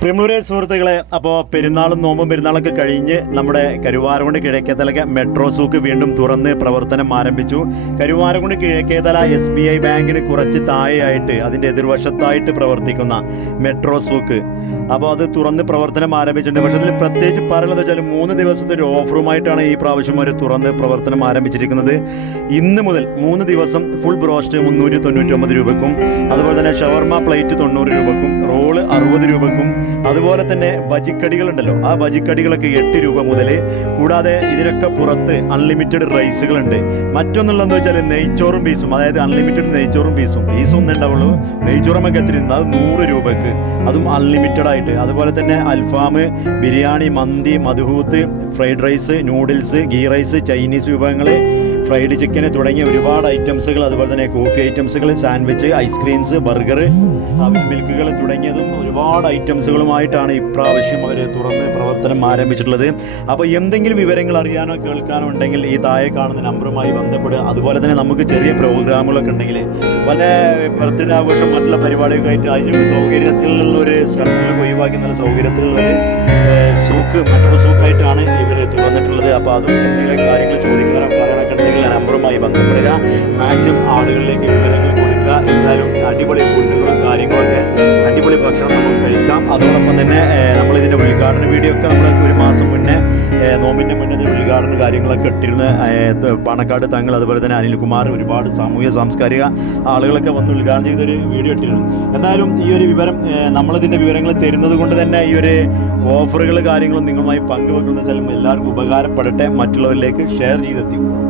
പ്രിമൂരെ സുഹൃത്തുക്കളെ അപ്പോൾ പെരുന്നാളും നോമ്പും പെരുന്നാളൊക്കെ കഴിഞ്ഞ് നമ്മുടെ കരുവാരകുണ്ട് കിഴക്കേത്തലക്ക് മെട്രോ സൂക്ക് വീണ്ടും തുറന്ന് പ്രവർത്തനം ആരംഭിച്ചു. Karuvarakundu Kizhakkethala S B I ബാങ്കിന് കുറച്ച് താഴെയായിട്ട് അതിന്റെ എതിർവശത്തായിട്ട് പ്രവർത്തിക്കുന്ന മെട്രോ സൂക്ക്. അപ്പോൾ അത് തുറന്ന് പ്രവർത്തനം ആരംഭിച്ചിട്ടുണ്ട്. പക്ഷേ അതിൽ പ്രത്യേകിച്ച് പറയുന്നത് വെച്ചാൽ മൂന്ന് ദിവസത്തെ ഒരു ഓഫറുമായിട്ടാണ് ഈ പ്രാവശ്യം അവർ തുറന്ന് പ്രവർത്തനം ആരംഭിച്ചിരിക്കുന്നത്. ഇന്ന് മുതൽ മൂന്ന് ദിവസം ഫുൾ ബ്രോസ്റ്റ് മുന്നൂറ്റി തൊണ്ണൂറ്റി ഒമ്പത് രൂപക്കും അതുപോലെ തന്നെ ഷവർമ പ്ലേറ്റ് തൊണ്ണൂറ് രൂപക്കും റോൾ അറുപത് രൂപക്കും അതുപോലെ തന്നെ ബജിക്കടികളുണ്ടല്ലോ. ആ ബജിക്കടികളൊക്കെ എട്ട് രൂപ മുതൽ കൂടാതെ ഇതിനൊക്കെ പുറത്ത് അൺലിമിറ്റഡ് റൈസുകളുണ്ട് മറ്റൊന്നുള്ളതെന്ന് വെച്ചാൽ നെയ്ച്ചോറും പീസും അതായത് അൺലിമിറ്റഡ് നെയ്ച്ചോറും പീസും പീസും ഒന്നും ഉണ്ടാവുള്ളൂ. നെയ്ച്ചോറമൊക്കെ എത്തിരുന്നത് അത് നൂറ് രൂപക്ക്. അതും അൺലിമിറ്റഡ് ആയിട്ട്. അതുപോലെ തന്നെ അൽഫാം ബിരിയാണി മന്തി മധുഹൂത്ത് fried rice noodles ghee rice Chinese വിഭവങ്ങൾ ഫ്രൈഡ് ചിക്കൻ തുടങ്ങിയ ഒരുപാട് ഐറ്റംസുകൾ അതുപോലെ തന്നെ കോഫി ഐറ്റംസുകൾ സാൻഡ്വിച്ച് ഐസ്ക്രീംസ് ബർഗർ മിൽക്കുകൾ തുടങ്ങിയതും ഒരുപാട് ഐറ്റംസുകളുമായിട്ടാണ് ഇപ്രാവശ്യം അവർ തുറന്ന് പ്രവർത്തനം ആരംഭിച്ചിട്ടുള്ളത്. അപ്പോൾ എന്തെങ്കിലും വിവരങ്ങൾ അറിയാനോ കേൾക്കാനോ ഉണ്ടെങ്കിൽ ഈ താഴെ കാണുന്ന നമ്പറുമായി ബന്ധപ്പെടുക. അതുപോലെ തന്നെ നമുക്ക് ചെറിയ പ്രോഗ്രാമുകളൊക്കെ ഉണ്ടെങ്കിൽ പല ബർത്ത്ഡേ ആഘോഷം മറ്റുള്ള പരിപാടിയൊക്കെ ആയിട്ട് അതിന് സൗകര്യത്തിലുള്ള ഒരു സ്ഥലത്തിലൊക്കെ ഒഴിവാക്കി നല്ല സൗകര്യത്തിലുള്ള ഒരു സൂക്ക് മറ്റൊരു സൂക്കായിട്ടാണ് ഇവർ തുറന്നിട്ടുള്ളത്. അപ്പോൾ അതും എന്തെങ്കിലും കാര്യങ്ങൾ ചോദിക്കാനോ പറയാനൊക്കെ ആളുകളിലേക്ക് വിവരങ്ങൾ കൊടുക്കുക. എന്തായാലും അടിപൊളി ഫുഡുകളും കാര്യങ്ങളൊക്കെ അടിപൊളി ഭക്ഷണം നമുക്ക് കഴിക്കാം. അതോടൊപ്പം തന്നെ നമ്മൾ നമ്മളിതിന്റെ ഉദ്ഘാടന വീഡിയോ ഒക്കെ നമ്മൾ ഒരു മാസം മുന്നേ നോമിന്റെ മുന്നേ ഇതിന്റെ ഉദ്ഘാടന കാര്യങ്ങളൊക്കെ ഇട്ടിരുന്ന പണക്കാട് തങ്ങൾ അതുപോലെ തന്നെ അനിൽകുമാർ ഒരുപാട് സാമൂഹ്യ സാംസ്കാരിക ആളുകളൊക്കെ വന്ന് ഉദ്ഘാടനം ചെയ്തൊരു വീഡിയോ ഇട്ടിരുന്നു. എന്തായാലും ഈ ഒരു വിവരം നമ്മളിതിന്റെ വിവരങ്ങൾ തരുന്നത് കൊണ്ട് തന്നെ ഈ ഒരു ഓഫറുകൾ കാര്യങ്ങളും നിങ്ങളുമായി പങ്കുവെക്കുന്നത് ചിലപ്പോൾ എല്ലാവർക്കും ഉപകാരപ്പെടട്ടെ. മറ്റുള്ളവരിലേക്ക് ഷെയർ ചെയ്തെത്തിക്കുക